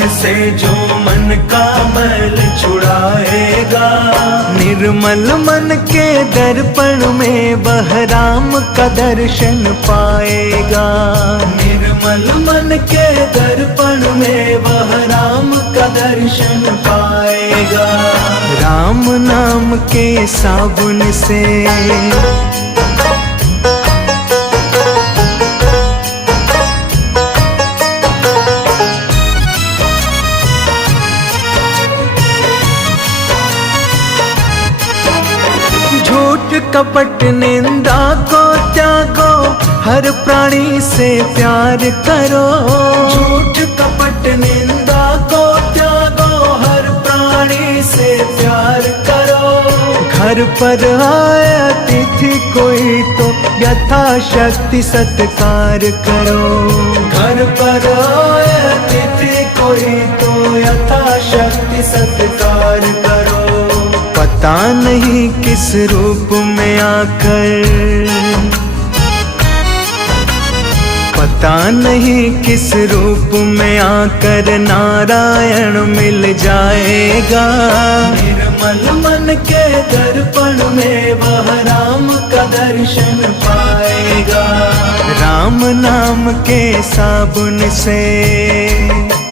साबुन से जो मन का मैल छुड़ाएगा। निर्मल मन के दर्पण में वह राम का दर्शन पाएगा। निर्मल मन के दर्पण में वह राम का दर्शन पाएगा। राम नाम के साबुन से झूठ कपट निंदा को त्यागो, हर प्राणी से प्यार करो। झूठ कपट निंदा को त्यागो, हर प्राणी से प्यार करो। घर पर आए अतिथि कोई तो यथाशक्ति सत्कार करो। घर पर आए अतिथि कोई तो यथाशक्ति सत्कार करो। पता नहीं किस रूप में आकर, पता नहीं किस रूप में आकर नारायण मिल जाएगा। निर्मल मन के दर्पण में वह राम का दर्शन पाएगा। राम नाम के साबुन से